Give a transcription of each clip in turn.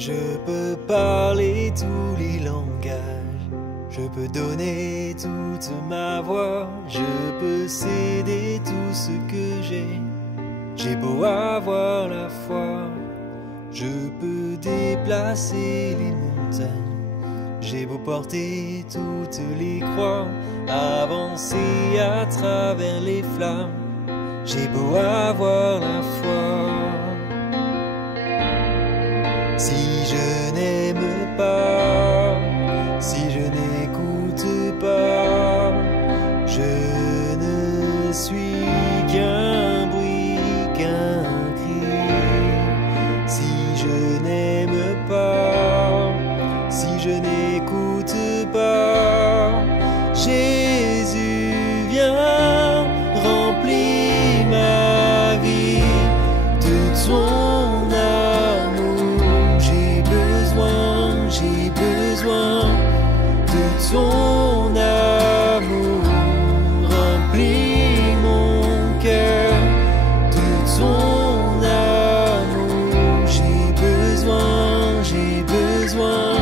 Je peux parler tous les langages, je peux donner toute ma voix, je peux céder tout ce que j'ai beau avoir la foi, je peux déplacer les montagnes, j'ai beau porter toutes les croix, avancer à travers les flammes, j'ai beau avoir la foi. Si je n'aime pas, si je n'écoute pas, je ne suis qu'un bruit, qu'un cri. Si je n'aime pas, si je n'écoute pas, Jésus vient remplir ma vie de son ton amour, remplit mon cœur de ton amour. J'ai besoin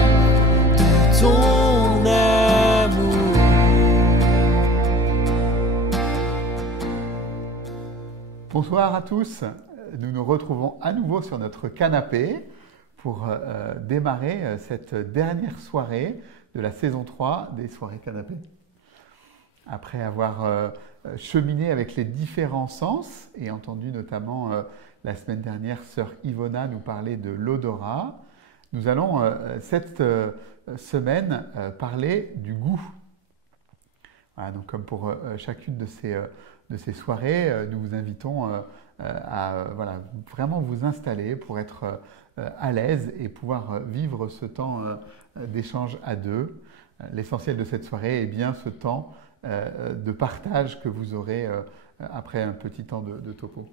de ton amour. Bonsoir à tous, nous nous retrouvons à nouveau sur notre canapé pour démarrer cette dernière soirée de la saison 3 des soirées canapé. Après avoir cheminé avec les différents sens et entendu notamment la semaine dernière sœur Yvonna nous parler de l'odorat, nous allons cette semaine parler du goût. Voilà, donc comme pour chacune de ces soirées, nous vous invitons à vraiment vous installer pour être à l'aise et pouvoir vivre ce temps d'échange à deux. L'essentiel de cette soirée est bien ce temps de partage que vous aurez après un petit temps de topo.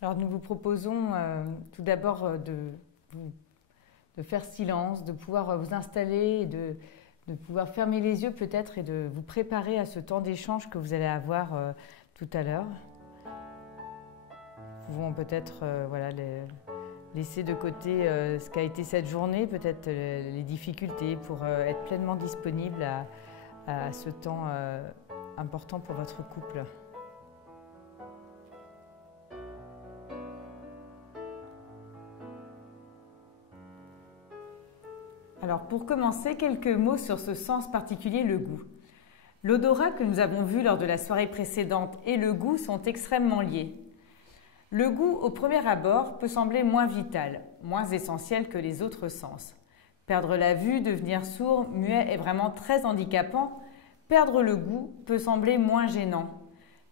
Alors nous vous proposons tout d'abord de faire silence, de pouvoir vous installer, et de pouvoir fermer les yeux peut-être et de vous préparer à ce temps d'échange que vous allez avoir tout à l'heure. Nous pouvons peut-être laisser de côté ce qu'a été cette journée, peut-être les difficultés pour être pleinement disponible à ce temps important pour votre couple. Alors pour commencer, quelques mots sur ce sens particulier, le goût. L'odorat que nous avons vu lors de la soirée précédente et le goût sont extrêmement liés. Le goût, au premier abord, peut sembler moins vital, moins essentiel que les autres sens. Perdre la vue, devenir sourd, muet est vraiment très handicapant. Perdre le goût peut sembler moins gênant.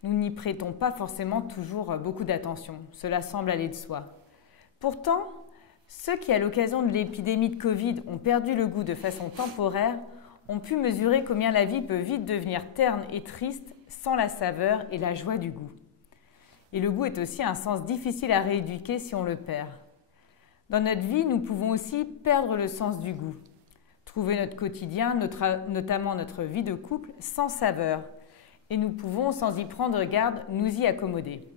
Nous n'y prêtons pas forcément toujours beaucoup d'attention. Cela semble aller de soi. Pourtant, ceux qui, à l'occasion de l'épidémie de Covid, ont perdu le goût de façon temporaire, ont pu mesurer combien la vie peut vite devenir terne et triste sans la saveur et la joie du goût. Et le goût est aussi un sens difficile à rééduquer si on le perd. Dans notre vie, nous pouvons aussi perdre le sens du goût. Trouver notre quotidien, notamment notre vie de couple, sans saveur. Et nous pouvons, sans y prendre garde, nous y accommoder.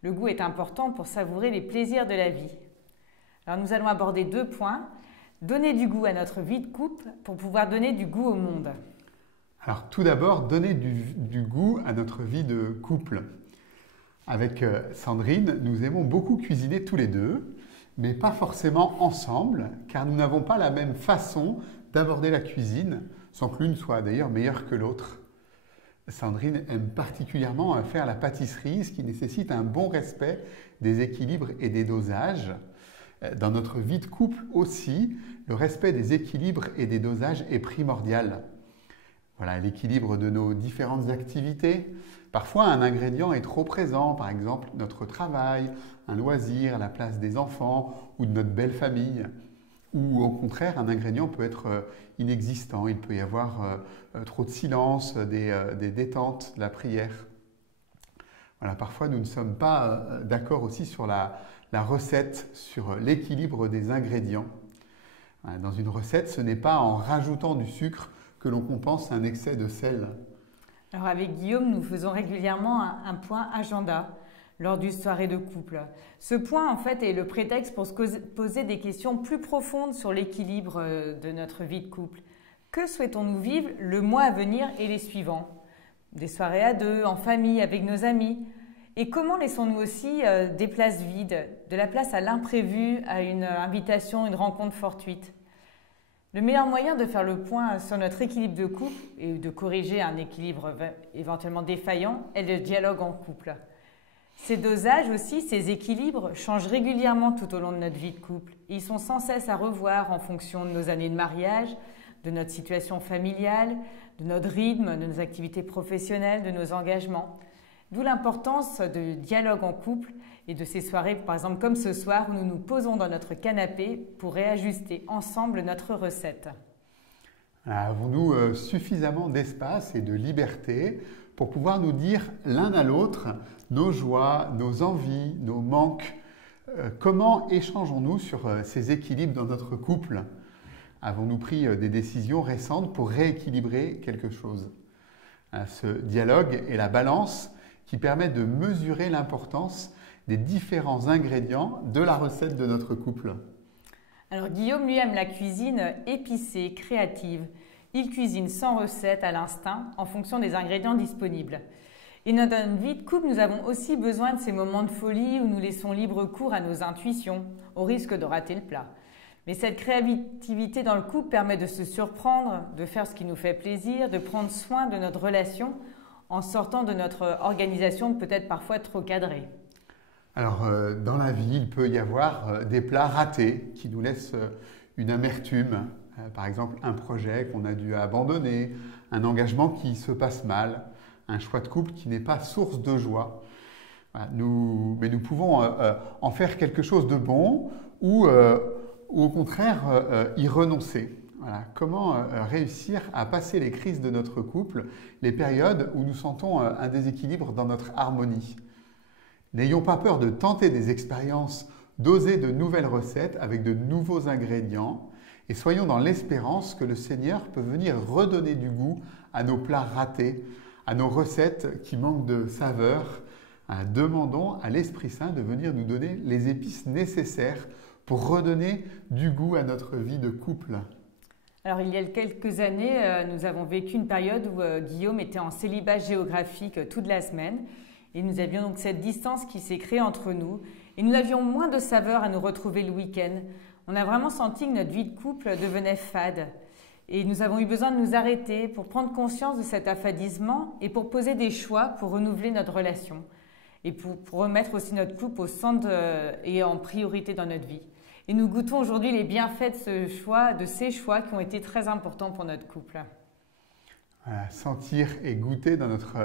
Le goût est important pour savourer les plaisirs de la vie. Alors nous allons aborder 2 points. Donner du goût à notre vie de couple pour pouvoir donner du goût au monde. Alors tout d'abord, donner du goût à notre vie de couple. Avec Sandrine, nous aimons beaucoup cuisiner tous les deux, mais pas forcément ensemble, car nous n'avons pas la même façon d'aborder la cuisine, sans que l'une soit d'ailleurs meilleure que l'autre. Sandrine aime particulièrement faire la pâtisserie, ce qui nécessite un bon respect des équilibres et des dosages. Dans notre vie de couple aussi, le respect des équilibres et des dosages est primordial. Voilà, l'équilibre de nos différentes activités. Parfois, un ingrédient est trop présent, par exemple notre travail, un loisir, la place des enfants ou de notre belle famille. Ou au contraire, un ingrédient peut être inexistant, il peut y avoir trop de silence, des détentes, de la prière. Voilà, parfois, nous ne sommes pas d'accord aussi sur la recette, sur l'équilibre des ingrédients. Dans une recette, ce n'est pas en rajoutant du sucre que l'on compense un excès de sel. Alors avec Guillaume, nous faisons régulièrement un point agenda. lors d'une soirée de couple. Ce point, en fait, est le prétexte pour se poser des questions plus profondes sur l'équilibre de notre vie de couple. Que souhaitons-nous vivre le mois à venir et les suivants? Des soirées à deux, en famille, avec nos amis. Et comment laissons-nous aussi des places vides, de la place à l'imprévu, à une invitation, une rencontre fortuite? Le meilleur moyen de faire le point sur notre équilibre de couple et de corriger un équilibre éventuellement défaillant est le dialogue en couple. Ces dosages aussi, ces équilibres changent régulièrement tout au long de notre vie de couple. Ils sont sans cesse à revoir en fonction de nos années de mariage, de notre situation familiale, de notre rythme, de nos activités professionnelles, de nos engagements. D'où l'importance du dialogue en couple et de ces soirées, par exemple comme ce soir, où nous nous posons dans notre canapé pour réajuster ensemble notre recette. Avons-nous suffisamment d'espace et de liberté pour pouvoir nous dire l'un à l'autre nos joies, nos envies, nos manques? Comment échangeons-nous sur ces équilibres dans notre couple? Avons-nous pris des décisions récentes pour rééquilibrer quelque chose? Ce dialogue est la balance qui permet de mesurer l'importance des différents ingrédients de la recette de notre couple. Alors Guillaume, lui, aime la cuisine épicée, créative. Il cuisine sans recette, à l'instinct, en fonction des ingrédients disponibles. Et dans notre vie de couple, nous avons aussi besoin de ces moments de folie où nous laissons libre cours à nos intuitions, au risque de rater le plat. Mais cette créativité dans le couple permet de se surprendre, de faire ce qui nous fait plaisir, de prendre soin de notre relation en sortant de notre organisation peut-être parfois trop cadrée. Alors, dans la vie, il peut y avoir des plats ratés qui nous laissent une amertume. Par exemple, un projet qu'on a dû abandonner, un engagement qui se passe mal, un choix de couple qui n'est pas source de joie. Voilà, mais nous pouvons en faire quelque chose de bon ou au contraire y renoncer. Voilà. Comment réussir à passer les crises de notre couple, les périodes où nous sentons un déséquilibre dans notre harmonie? N'ayons pas peur de tenter des expériences, d'oser de nouvelles recettes avec de nouveaux ingrédients et soyons dans l'espérance que le Seigneur peut venir redonner du goût à nos plats ratés, à nos recettes qui manquent de saveur. Demandons à l'Esprit Saint de venir nous donner les épices nécessaires pour redonner du goût à notre vie de couple. Alors, il y a quelques années, nous avons vécu une période où Guillaume était en célibat géographique toute la semaine. Et nous avions donc cette distance qui s'est créée entre nous. Et nous avions moins de saveur à nous retrouver le week-end. On a vraiment senti que notre vie de couple devenait fade. Et nous avons eu besoin de nous arrêter pour prendre conscience de cet affadissement et pour poser des choix pour renouveler notre relation. Et pour remettre aussi notre couple au centre et en priorité dans notre vie. Et nous goûtons aujourd'hui les bienfaits de ces choix qui ont été très importants pour notre couple. Voilà, sentir et goûter dans notre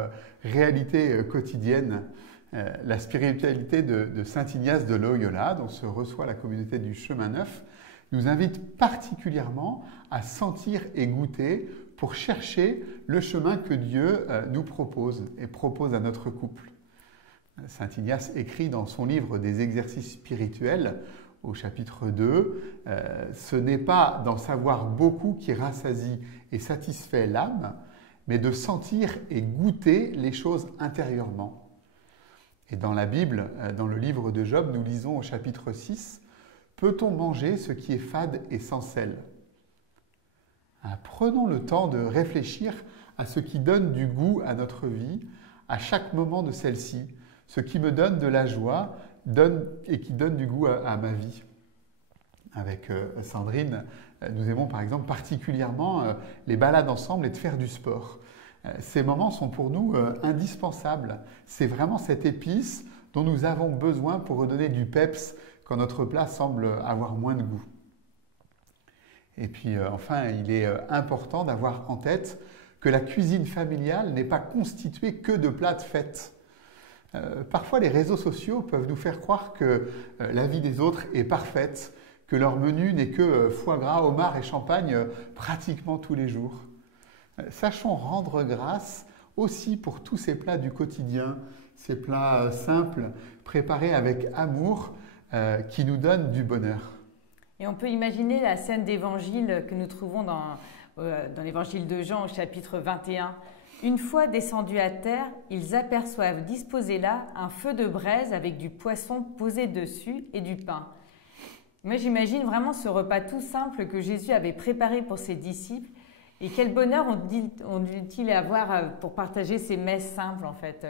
réalité quotidienne la spiritualité de Saint Ignace de Loyola, dont se reçoit la communauté du Chemin Neuf, nous invite particulièrement à sentir et goûter pour chercher le chemin que Dieu nous propose et propose à notre couple. Saint Ignace écrit dans son livre des exercices spirituels au chapitre 2, ce n'est pas d'en savoir beaucoup qui rassasie et satisfait l'âme, mais de sentir et goûter les choses intérieurement. Et dans la Bible, dans le livre de Job, nous lisons au chapitre 6, « Peut-on manger ce qui est fade et sans sel ?» Prenons le temps de réfléchir à ce qui donne du goût à notre vie, à chaque moment de celle-ci, ce qui me donne de la joie et qui donne du goût à ma vie. Avec Sandrine, nous aimons par exemple particulièrement les balades ensemble et de faire du sport. Ces moments sont pour nous indispensables. C'est vraiment cette épice dont nous avons besoin pour redonner du peps quand notre plat semble avoir moins de goût. Et puis enfin, il est important d'avoir en tête que la cuisine familiale n'est pas constituée que de plats de fête. Parfois, les réseaux sociaux peuvent nous faire croire que la vie des autres est parfaite, que leur menu n'est que foie gras, homard et champagne pratiquement tous les jours. Sachons rendre grâce aussi pour tous ces plats du quotidien, ces plats simples, préparés avec amour, qui nous donnent du bonheur. Et on peut imaginer la scène d'évangile que nous trouvons dans l'évangile de Jean au chapitre 21. Une fois descendus à terre, ils aperçoivent disposé là un feu de braise avec du poisson posé dessus et du pain. Moi, j'imagine vraiment ce repas tout simple que Jésus avait préparé pour ses disciples. Et quel bonheur ont-ils avoir pour partager ces messes simples, en fait.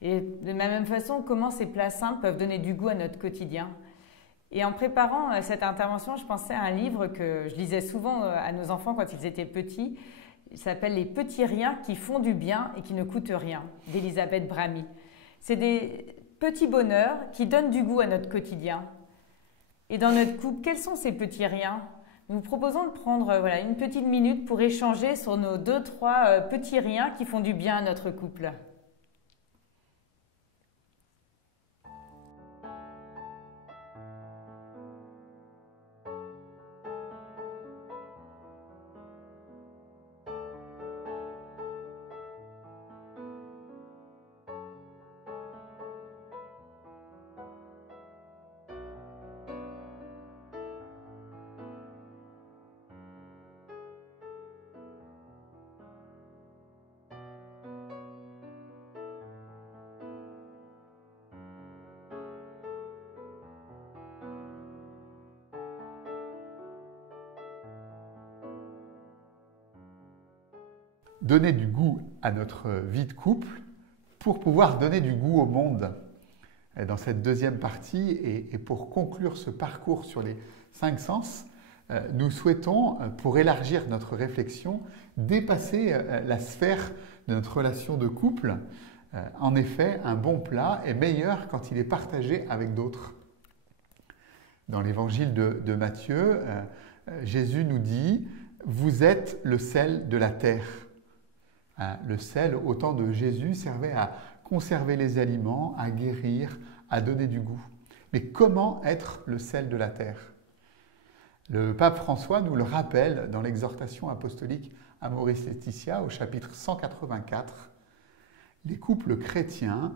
Et de la même façon, comment ces plats simples peuvent donner du goût à notre quotidien. Et en préparant cette intervention, je pensais à un livre que je lisais souvent à nos enfants quand ils étaient petits. Il s'appelle « Les petits riens qui font du bien et qui ne coûtent rien » d'Elisabeth Bramy. C'est des petits bonheurs qui donnent du goût à notre quotidien. Et dans notre couple, quels sont ces petits riens ? Nous vous proposons de prendre une petite minute pour échanger sur nos 2-3 petits riens qui font du bien à notre couple. Donner du goût à notre vie de couple pour pouvoir donner du goût au monde. Dans cette deuxième partie, et pour conclure ce parcours sur les 5 sens, nous souhaitons, pour élargir notre réflexion, dépasser la sphère de notre relation de couple. En effet, un bon plat est meilleur quand il est partagé avec d'autres. Dans l'évangile de Matthieu, Jésus nous dit « Vous êtes le sel de la terre ». Le sel, au temps de Jésus, servait à conserver les aliments, à guérir, à donner du goût. Mais comment être le sel de la terre ? Le pape François nous le rappelle dans l'exhortation apostolique Amoris Laetitia au chapitre 184. Les couples chrétiens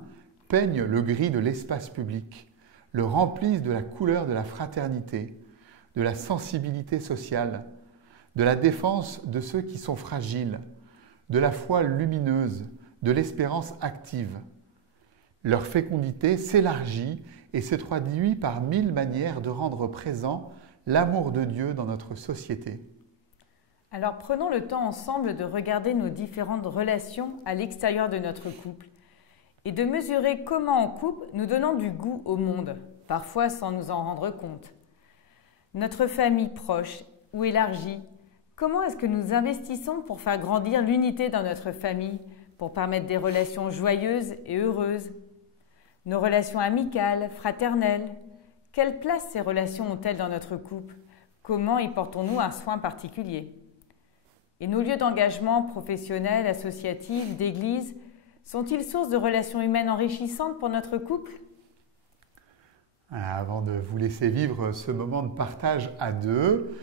peignent le gris de l'espace public, le remplissent de la couleur de la fraternité, de la sensibilité sociale, de la défense de ceux qui sont fragiles, de la foi lumineuse, de l'espérance active. Leur fécondité s'élargit et se traduit par 1000 manières de rendre présent l'amour de Dieu dans notre société. Alors prenons le temps ensemble de regarder nos différentes relations à l'extérieur de notre couple et de mesurer comment en couple nous donnons du goût au monde, parfois sans nous en rendre compte. Notre famille proche ou élargie, comment est-ce que nous investissons pour faire grandir l'unité dans notre famille, pour permettre des relations joyeuses et heureuses ? Nos relations amicales, fraternelles, quelle place ces relations ont-elles dans notre couple ? Comment y portons-nous un soin particulier ? Et nos lieux d'engagement professionnels, associatifs, d'église, sont-ils source de relations humaines enrichissantes pour notre couple ? Avant de vous laisser vivre ce moment de partage à deux,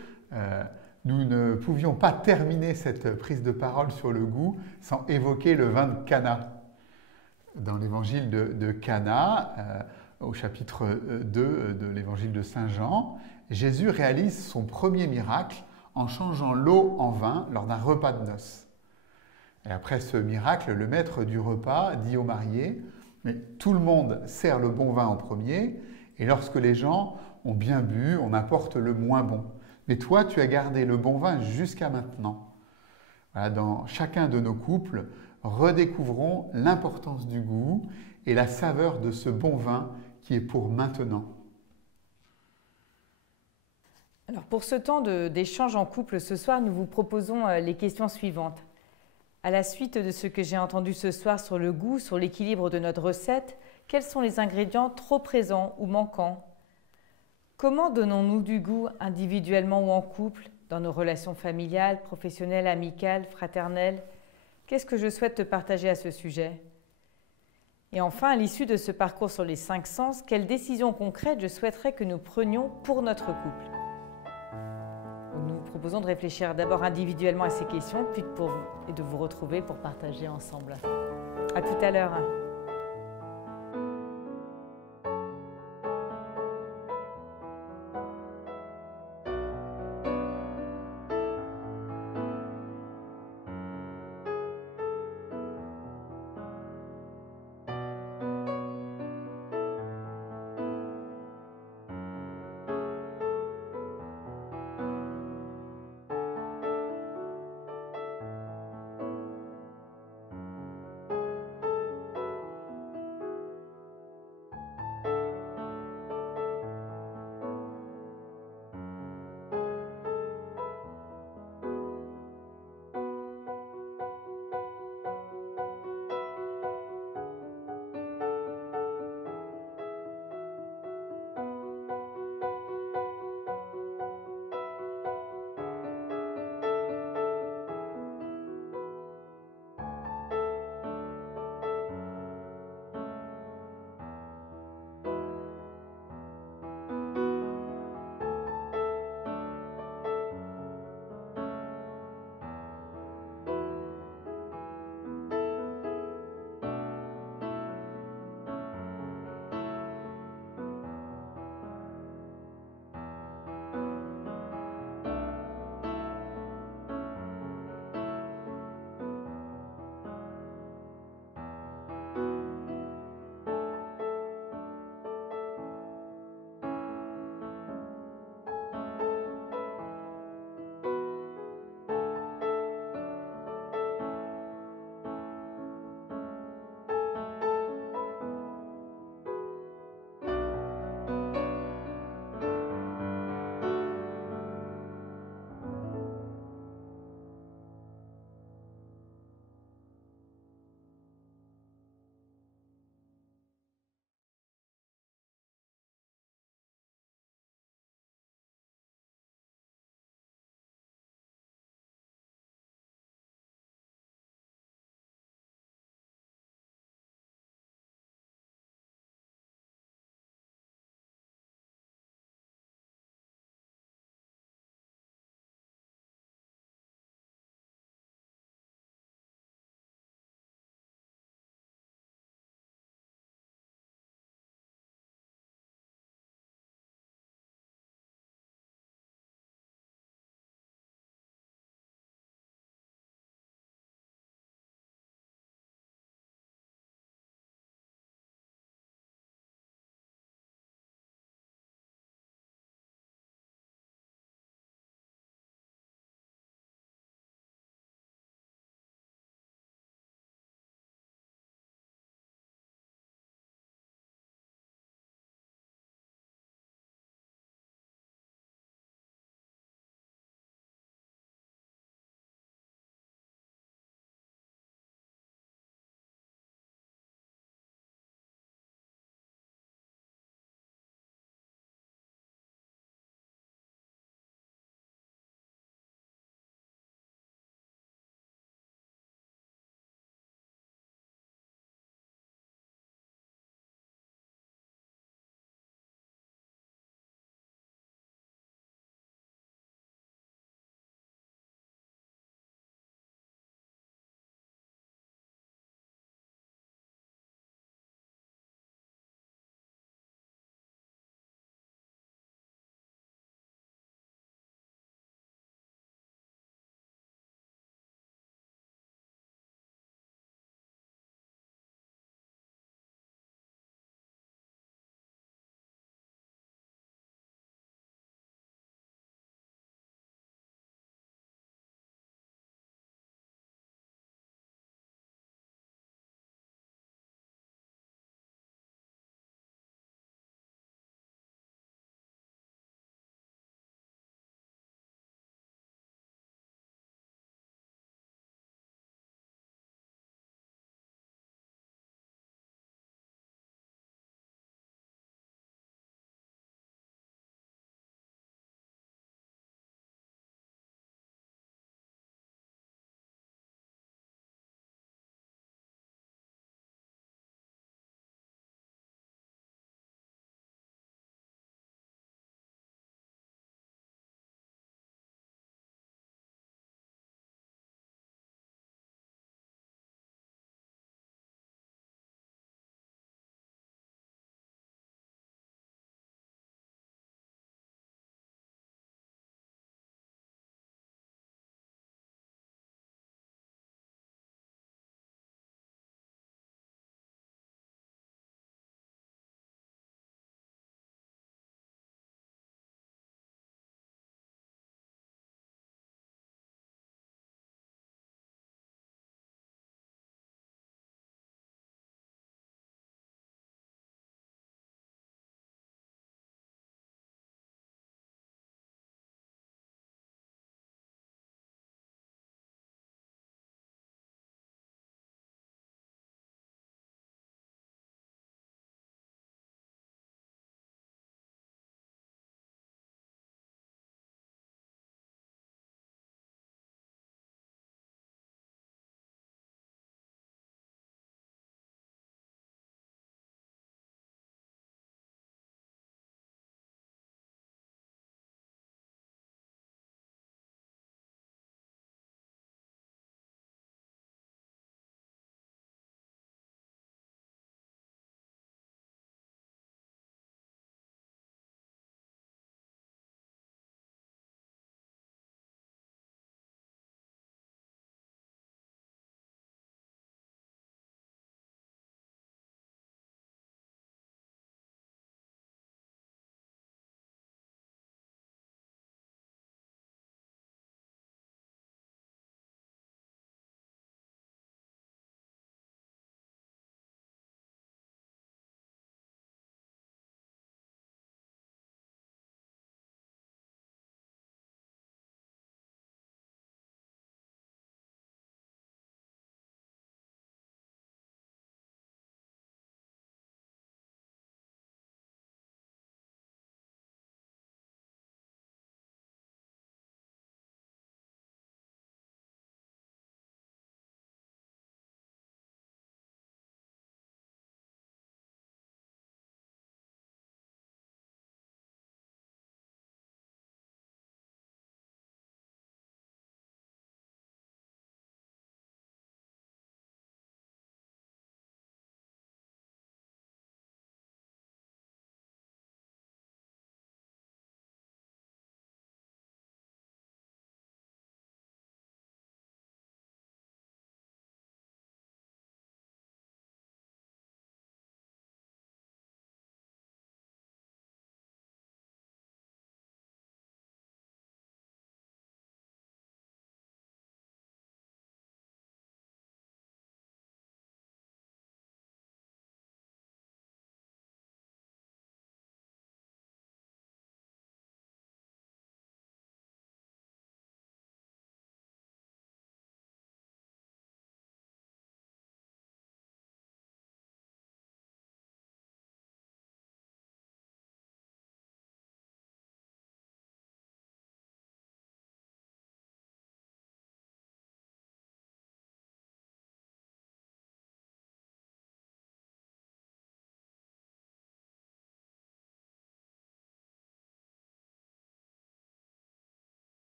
nous ne pouvions pas terminer cette prise de parole sur le goût sans évoquer le vin de Cana. Dans l'évangile de Cana, au chapitre 2 de l'évangile de Saint Jean, Jésus réalise son premier miracle en changeant l'eau en vin lors d'un repas de noces. Et après ce miracle, le maître du repas dit aux mariés « Mais tout le monde sert le bon vin en premier, et lorsque les gens ont bien bu, on apporte le moins bon. Mais toi, tu as gardé le bon vin jusqu'à maintenant. » Voilà, dans chacun de nos couples, redécouvrons l'importance du goût et la saveur de ce bon vin qui est pour maintenant. Alors pour ce temps d'échange en couple ce soir, nous vous proposons les questions suivantes. À la suite de ce que j'ai entendu ce soir sur le goût, sur l'équilibre de notre recette, quels sont les ingrédients trop présents ou manquants ? Comment donnons-nous du goût individuellement ou en couple, dans nos relations familiales, professionnelles, amicales, fraternelles ? Qu'est-ce que je souhaite te partager à ce sujet ? Et enfin, à l'issue de ce parcours sur les 5 sens, quelles décisions concrètes je souhaiterais que nous prenions pour notre couple ? Nous vous proposons de réfléchir d'abord individuellement à ces questions, puis de vous retrouver pour partager ensemble. À tout à l'heure.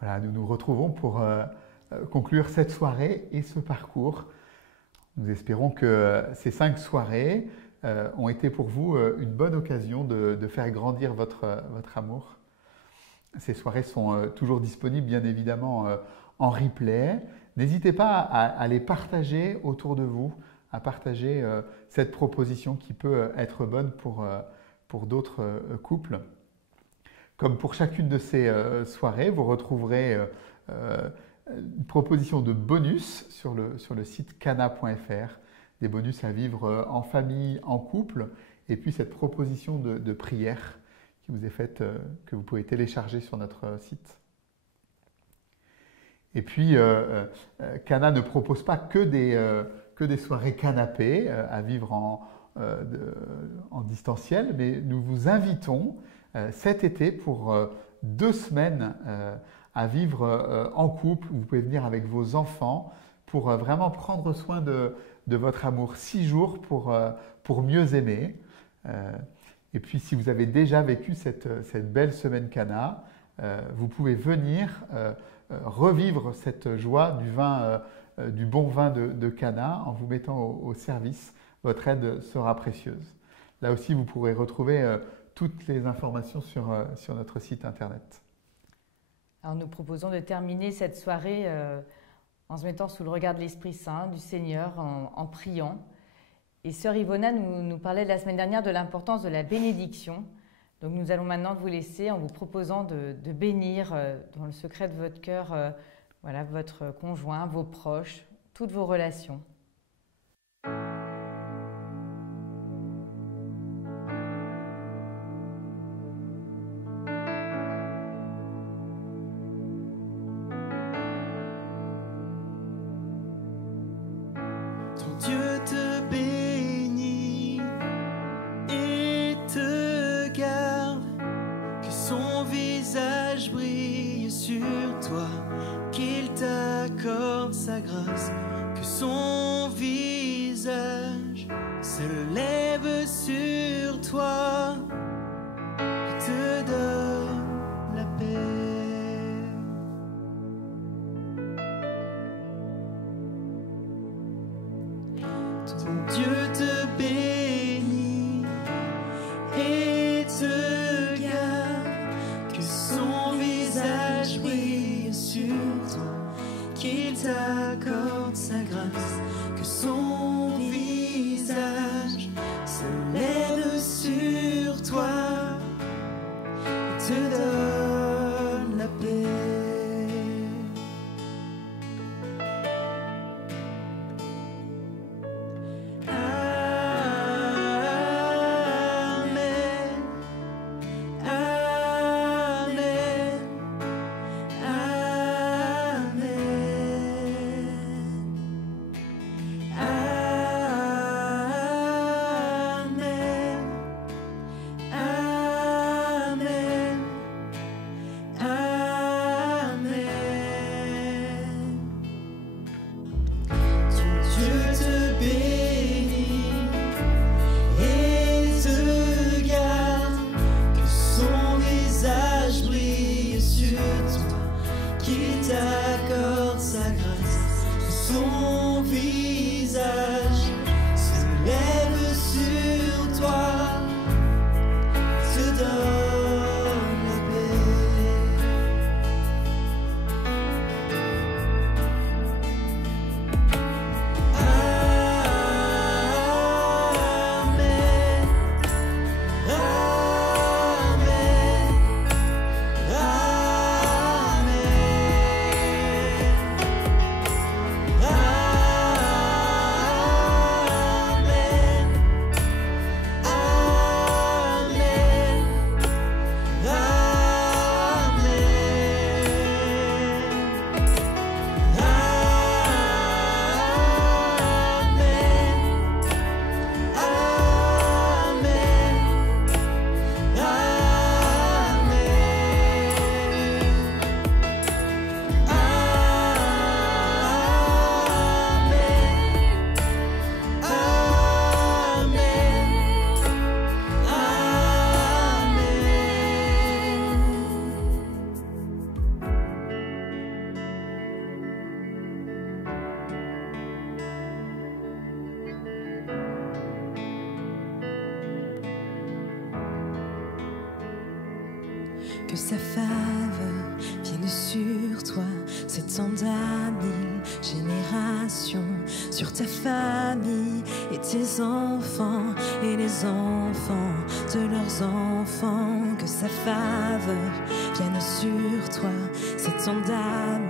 Voilà, nous nous retrouvons pour conclure cette soirée et ce parcours. Nous espérons que ces 5 soirées ont été pour vous une bonne occasion de faire grandir votre amour. Ces soirées sont toujours disponibles, bien évidemment, en replay. N'hésitez pas à les partager autour de vous, à partager cette proposition qui peut être bonne pour d'autres couples. Comme pour chacune de ces soirées, vous retrouverez une proposition de bonus sur le site cana.fr, des bonus à vivre en famille, en couple, et puis cette proposition de prière qui vous est faite, que vous pouvez télécharger sur notre site. Et puis, Cana ne propose pas que des soirées canapé à vivre en distanciel, mais nous vous invitons cet été pour 2 semaines à vivre en couple. Vous pouvez venir avec vos enfants pour vraiment prendre soin de votre amour. 6 jours pour mieux aimer. Et puis, si vous avez déjà vécu cette belle semaine Cana, vous pouvez venir revivre cette joie du bon vin de Cana en vous mettant au service. Votre aide sera précieuse. Là aussi, vous pourrez retrouver toutes les informations sur notre site internet. Alors, nous proposons de terminer cette soirée en se mettant sous le regard de l'Esprit Saint, du Seigneur, en priant. Et Sœur Yvonna nous parlait la semaine dernière de l'importance de la bénédiction. Donc nous allons maintenant vous laisser en vous proposant de bénir dans le secret de votre cœur voilà, votre conjoint, vos proches, toutes vos relations. Dieu te bénit et te garde, que son visage brille sur toi, qu'il t'accorde sa grâce, que son visage se lève sur toi et te donne la paix. Dieu te bénit et te garde, que son visage brille sur toi, qu'il t'accorde sa grâce, que son visage se lève sur toi et te donne la paix. sa faveur vienne sur toi, s'étende à 1000 générations, sur ta famille et tes enfants et les enfants de leurs enfants. Que sa faveur vienne sur toi, s'étende à 1000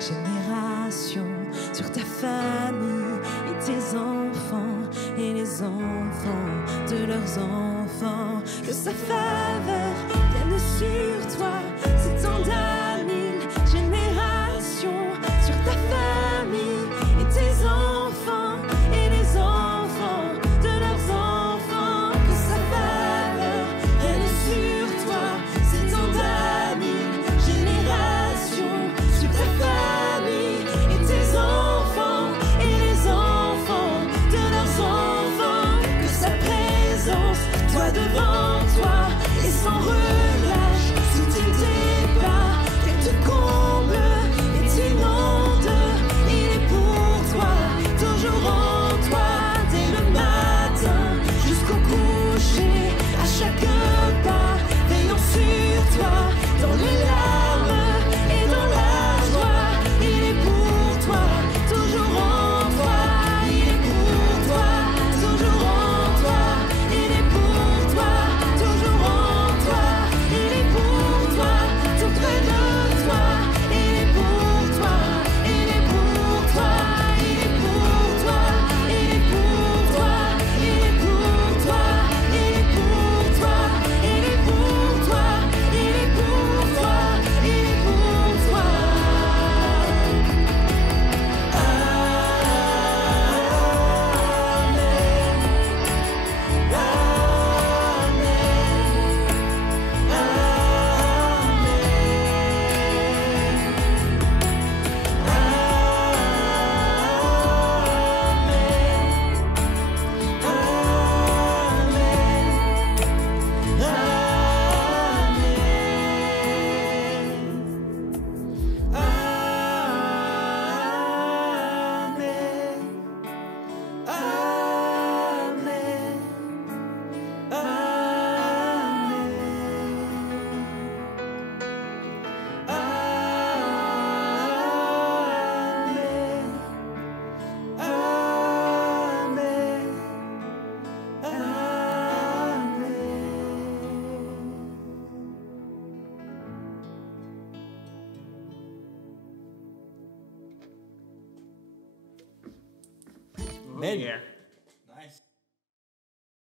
générations, sur ta famille et tes enfants et les enfants de leurs enfants. Que sa faveur vienne sur toi, s'étende à 1000 générations, sur ta famille et tes enfants et les enfants de leurs enfants. Que sa faveur vienne sur toi, s'étende à 1000 générations, sur ta famille et tes enfants et les enfants de leurs enfants. Que sa présence soit devant toi et sans relâche, soutient tes pas, qu'elle te comble et t'inonde. Il est pour toi, toujours en toi, dès le matin jusqu'au coucher, à chaque pas, veillant sur toi, dans les larmes et dans la joie. Il est pour toi, toujours en toi. Il est pour toi, toujours en toi. Il est pour toi, toujours en toi. Il est pour toi, tout près de toi. Il est pour toi, il est pour toi. Il est pour toi, il est pour toi. Il est pour toi, il est pour toi. Il est pour toi, il est pour toi. Il est pour toi. Belle.